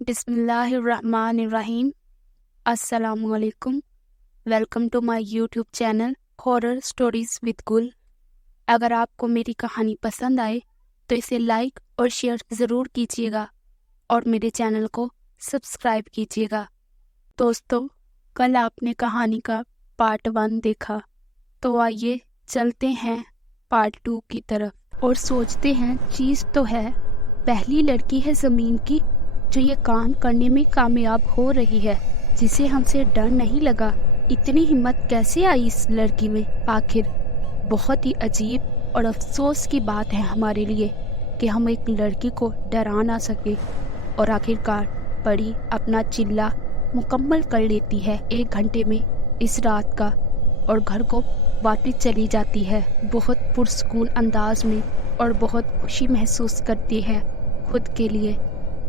بسم اللہ الرحمن الرحیم۔ السلام علیکم۔ Welcome to my YouTube channel horror stories with Gul. اگر آپ کو میری کہانی پسند آئے تو اسے لائک اور شیئر ضرور کیجیے گا اور میرے چینل کو سبسکرائب کیجیے گا۔ دوستو، کل آپ نے کہانی کا پارٹ 1 دیکھا، تو آئیے چلتے ہیں پارٹ 2 کی طرف اور سوچتے ہیں چیز تو ہے، پہلی لڑکی ہے زمین کی جو یہ کام کرنے میں کامیاب ہو رہی ہے، جسے ہم سے ڈر نہیں لگا۔ اتنی ہمت کیسے آئی اس لڑکی میں آخر؟ بہت ہی عجیب اور افسوس کی بات ہے ہمارے لیے کہ ہم ایک لڑکی کو ڈرا نہ سکے، اور آخرکار پری اپنا چلہ مکمل کر لیتی ہے 1 گھنٹے میں اس رات کا، اور گھر کو واپس چلی جاتی ہے بہت پرسکون انداز میں، اور بہت خوشی محسوس کرتی ہے خود کے لیے۔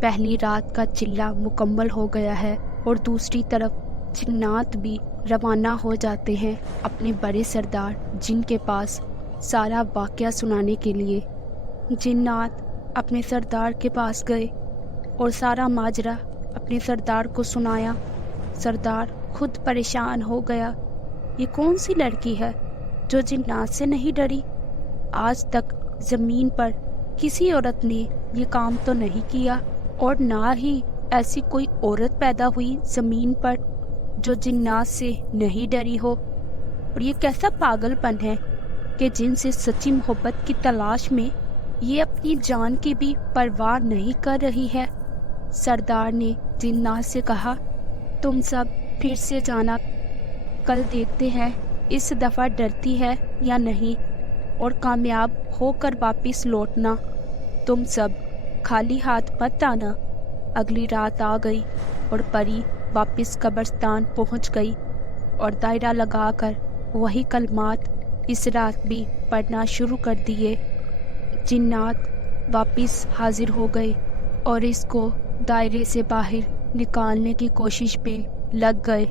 پہلی رات کا چلہ مکمل ہو گیا ہے، اور دوسری طرف جنات بھی روانہ ہو جاتے ہیں اپنے بڑے سردار جن کے پاس سارا واقعہ سنانے کے لیے۔ جنات اپنے سردار کے پاس گئے اور سارا ماجرا اپنے سردار کو سنایا۔ سردار خود پریشان ہو گیا، یہ کون سی لڑکی ہے جو جنات سے نہیں ڈری؟ آج تک زمین پر کسی عورت نے یہ کام تو نہیں کیا، اور نہ ہی ایسی کوئی عورت پیدا ہوئی زمین پر جو جنات سے نہیں ڈری ہو۔ اور یہ کیسا پاگل پن ہے کہ جن سے سچی محبت کی تلاش میں یہ اپنی جان کی بھی پرواہ نہیں کر رہی ہے۔ سردار نے جنات سے کہا، تم سب پھر سے جانا، کل دیکھتے ہیں اس دفعہ ڈرتی ہے یا نہیں، اور کامیاب ہو کر واپس لوٹنا۔ تم سب خالی ہاتھ مت آنا۔ اگلی رات آ گئی اور پری واپس قبرستان پہنچ گئی، اور دائرہ لگا کر وہی کلمات اس رات بھی پڑھنا شروع کر دیے۔ جنات واپس حاضر ہو گئے اور اس کو دائرے سے باہر نکالنے کی کوشش پہ لگ گئے،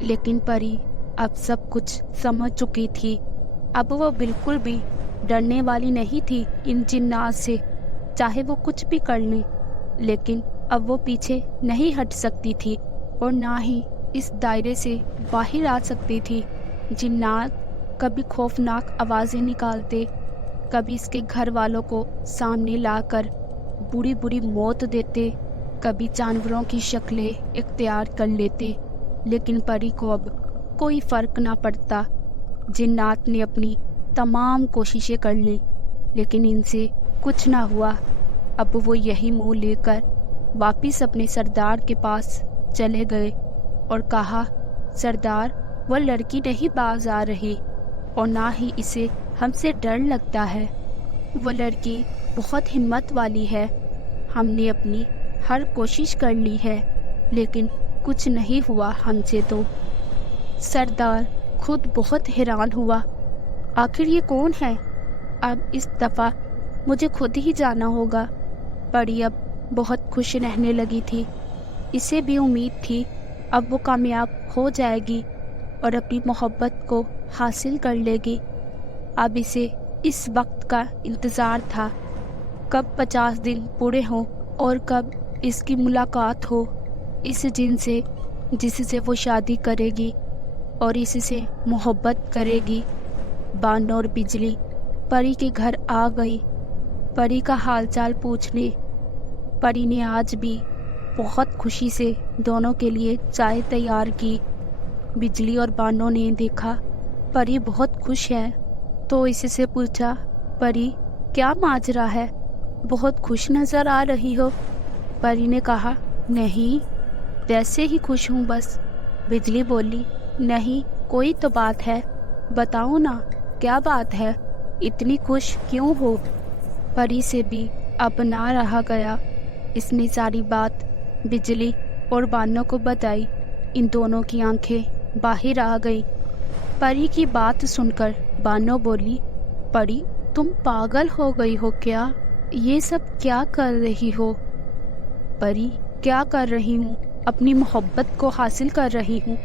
لیکن پری اب سب کچھ سمجھ چکی تھی۔ اب وہ بالکل بھی ڈرنے والی نہیں تھی ان جنات سے، چاہے وہ کچھ بھی کر لیں، لیکن اب وہ پیچھے نہیں ہٹ سکتی تھی اور نہ ہی اس دائرے سے باہر آ سکتی تھی۔ جنات کبھی خوفناک آوازیں نکالتے، کبھی اس کے گھر والوں کو سامنے لا کر بری بری موت دیتے، کبھی جانوروں کی شکلیں اختیار کر لیتے، لیکن پری کو اب کوئی فرق نہ پڑتا۔ جنات نے اپنی تمام کوششیں کر لی، لیکن ان سے کچھ نہ ہوا۔ اب وہ یہی منہ لے کر واپس اپنے سردار کے پاس چلے گئے اور کہا، سردار، وہ لڑکی نہیں باز آ رہی، اور نہ ہی اسے ہم سے ڈر لگتا ہے۔ وہ لڑکی بہت ہمت والی ہے، ہم نے اپنی ہر کوشش کر لی ہے، لیکن کچھ نہیں ہوا ہم سے تو۔ سردار خود بہت حیران ہوا، آخر یہ کون ہے؟ اب اس دفعہ مجھے خود ہی جانا ہوگا۔ پری اب بہت خوش رہنے لگی تھی، اسے بھی امید تھی اب وہ کامیاب ہو جائے گی اور اپنی محبت کو حاصل کر لے گی۔ اب اسے اس وقت کا انتظار تھا، کب 50 دن پورے ہوں اور کب اس کی ملاقات ہو اس جن سے جس سے وہ شادی کرے گی اور اس سے محبت کرے گی۔ بانو اور بجلی پری کے گھر آ گئی پری کا حال چال پوچھنے۔ پری نے آج بھی بہت خوشی سے دونوں کے لیے چائے تیار کی۔ بجلی اور بانو نے دیکھا پری بہت خوش ہے تو اس سے پوچھا، پری کیا ماجرا ہے، بہت خوش نظر آ رہی ہو؟ پری نے کہا، نہیں، ویسے ہی خوش ہوں بس۔ بجلی بولی، نہیں، کوئی تو بات ہے، بتاؤ نا کیا بات ہے، اتنی خوش کیوں ہو؟ پری سے بھی اب نہ رہا گیا، اس نے ساری بات بجلی اور بانو کو بتائی۔ ان دونوں کی آنکھیں باہر آ گئی۔ پری کی بات سن کر بانو بولی، پری تم پاگل ہو گئی ہو کیا؟ یہ سب کیا کر رہی ہو؟ پری، کیا کر رہی ہوں؟ اپنی محبت کو حاصل کر رہی ہوں۔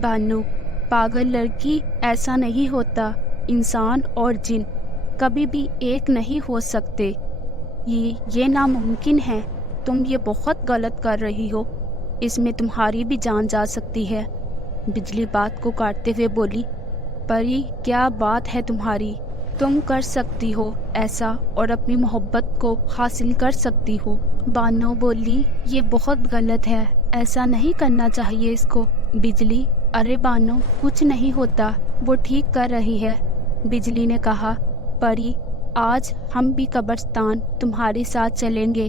بانو، پاگل لڑکی، ایسا نہیں ہوتا، انسان اور جن کبھی بھی ایک نہیں ہو سکتے، یہ ناممکن ہے۔ تم یہ بہت غلط کر رہی ہو، اس میں تمہاری بھی جان جا سکتی ہے۔ بجلی بات کو کاٹتے ہوئے بولی، پری کیا بات ہے تمہاری، تم کر سکتی ہو ایسا اور اپنی محبت کو حاصل کر سکتی ہو۔ بانو بولی، یہ بہت غلط ہے، ایسا نہیں کرنا چاہیے اس کو۔ بجلی، ارے بانو کچھ نہیں ہوتا، وہ ٹھیک کر رہی ہے۔ بجلی نے کہا، پری آج ہم بھی قبرستان تمہارے ساتھ چلیں گے۔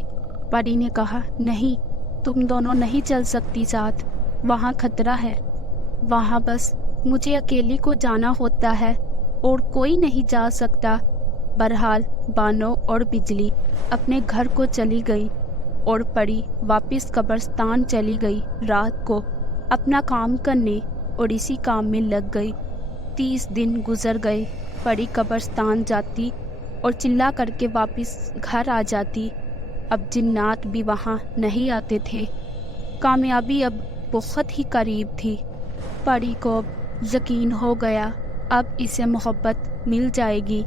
پری نے کہا، نہیں، تم دونوں نہیں چل سکتی ساتھ، وہاں خطرہ ہے، وہاں بس مجھے اکیلی کو جانا ہوتا ہے اور کوئی نہیں جا سکتا۔ بہرحال بانو اور بجلی اپنے گھر کو چلی گئی اور پری واپس قبرستان چلی گئی رات کو اپنا کام کرنے اور اسی کام میں لگ گئی۔ 30 دن گزر گئے، پری قبرستان جاتی اور چلا کر کے واپس گھر آ جاتی۔ اب جنات بھی وہاں نہیں آتے تھے، کامیابی اب بہت ہی قریب تھی۔ پری کو اب یقین ہو گیا اب اسے محبت مل جائے گی۔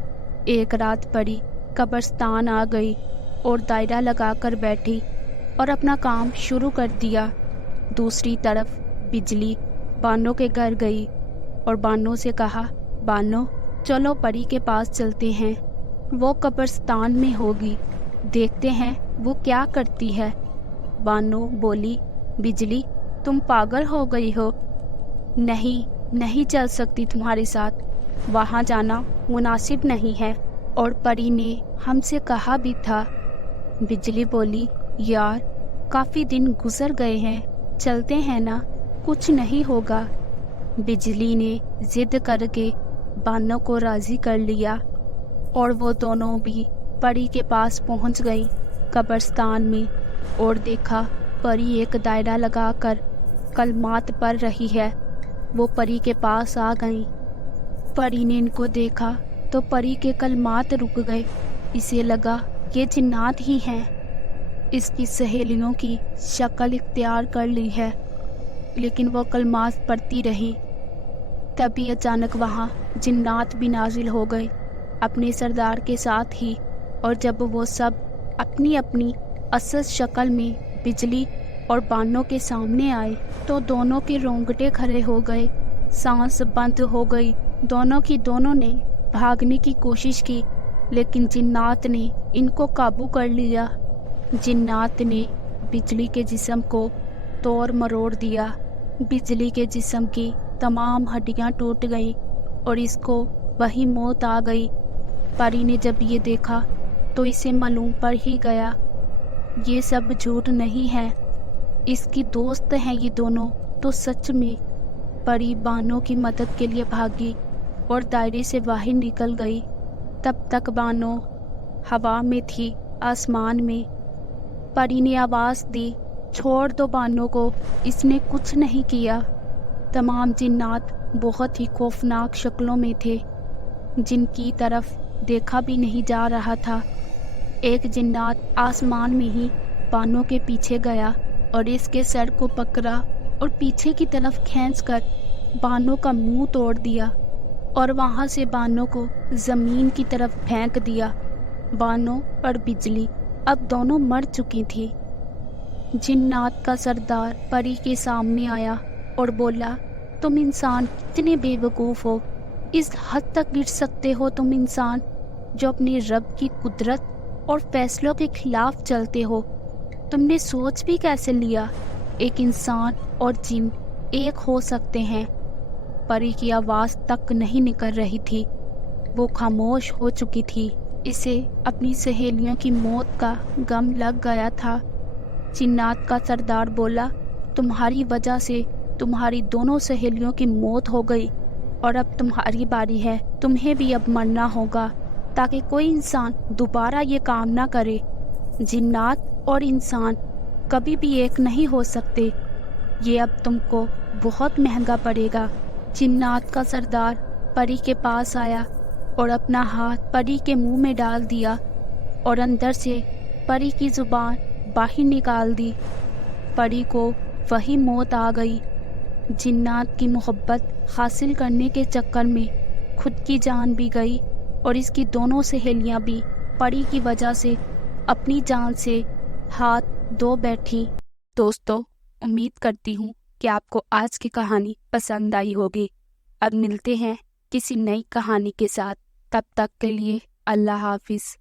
ایک رات پری قبرستان آ گئی اور دائرہ لگا کر بیٹھی اور اپنا کام شروع کر دیا۔ دوسری طرف بجلی بانو کے گھر گئی اور بانو سے کہا، بانو چلو پری کے پاس چلتے ہیں، وہ قبرستان میں ہوگی، دیکھتے ہیں وہ کیا کرتی ہے۔ بانو بولی، بجلی تم پاگل ہو گئی ہو، نہیں چل سکتی تمہارے ساتھ، وہاں جانا مناسب نہیں ہے، اور پری نے ہم سے کہا بھی تھا۔ بجلی بولی، یار کافی دن گزر گئے ہیں، چلتے ہیں نا، کچھ نہیں ہوگا۔ بجلی نے ضد کر کے بانو کو راضی کر لیا اور وہ دونوں بھی پری کے پاس پہنچ گئی قبرستان میں، اور دیکھا پری ایک دائرہ لگا کر کلمات پڑھ رہی ہے۔ وہ پری کے پاس آ گئیں۔ پری نے ان کو دیکھا تو پری کے کلمات رک گئے، اسے لگا یہ جنات ہی ہیں، اس کی سہیلیوں کی شکل اختیار کر لی ہے، لیکن وہ کلمات پڑھتی رہی۔ تبھی اچانک وہاں جنات بھی نازل ہو گئے اپنے سردار کے ساتھ ہی، اور جب وہ سب اپنی اپنی اصل شکل میں بجلی اور بانو کے سامنے آئے تو دونوں کے رونگٹے کھڑے ہو گئے، سانس بند ہو گئی۔ دونوں نے بھاگنے کی کوشش کی، لیکن جنات نے ان کو قابو کر لیا۔ جنات نے بجلی کے جسم کو توڑ مروڑ دیا، بجلی کے جسم کی تمام ہڈیاں ٹوٹ گئیں اور اس کو وہی موت آ گئی۔ پری نے جب یہ دیکھا تو اسے معلوم پڑ ہی گیا یہ سب جھوٹ نہیں ہے، اس کی دوست ہیں یہ دونوں تو سچ میں۔ پری بانو کی مدد کے لیے بھاگی اور دائرے سے باہر نکل گئی۔ تب تک بانو ہوا میں تھی، آسمان میں۔ پری نے آواز دی، چھوڑ دو بانو کو، اس نے کچھ نہیں کیا۔ تمام جنات بہت ہی خوفناک شکلوں میں تھے، جن کی طرف دیکھا بھی نہیں جا رہا تھا۔ ایک جنات آسمان میں ہی بانو کے پیچھے گیا اور اس کے سر کو پکڑا اور پیچھے کی طرف کھینچ کر بانو کا منہ توڑ دیا اور وہاں سے بانو کو زمین کی طرف پھینک دیا۔ بانو اور بجلی اب دونوں مر چکی تھی۔ جنات کا سردار پری کے سامنے آیا اور بولا، تم انسان کتنے بے وقوف ہو، اس حد تک گر سکتے ہو تم انسان جو اپنے رب کی قدرت اور فیصلوں کے خلاف چلتے ہو، تم نے سوچ بھی کیسے لیا ایک انسان اور جن ایک ہو سکتے ہیں؟ پری کی آواز تک نہیں نکل رہی تھی، وہ خاموش ہو چکی تھی، اسے اپنی سہیلیوں کی موت کا غم لگ گیا تھا۔ جنات کا سردار بولا، تمہاری وجہ سے تمہاری دونوں سہیلیوں کی موت ہو گئی اور اب تمہاری باری ہے، تمہیں بھی اب مرنا ہوگا تاکہ کوئی انسان دوبارہ یہ کام نہ کرے۔ جنات اور انسان کبھی بھی ایک نہیں ہو سکتے، یہ اب تم کو بہت مہنگا پڑے گا۔ جنات کا سردار پری کے پاس آیا اور اپنا ہاتھ پری کے منہ میں ڈال دیا اور اندر سے پری کی زبان باہر نکال دی۔ پری کو وہی موت آ گئی۔ جنات کی محبت حاصل کرنے کے چکر میں خود کی جان بھی گئی اور اس کی دونوں سہیلیاں بھی پری کی وجہ سے اپنی جان سے ہاتھ دو بیٹھی۔ دوستو، امید کرتی ہوں کہ آپ کو آج کی کہانی پسند آئی ہوگی۔ اب ملتے ہیں کسی نئی کہانی کے ساتھ، تب تک کے لیے اللہ حافظ۔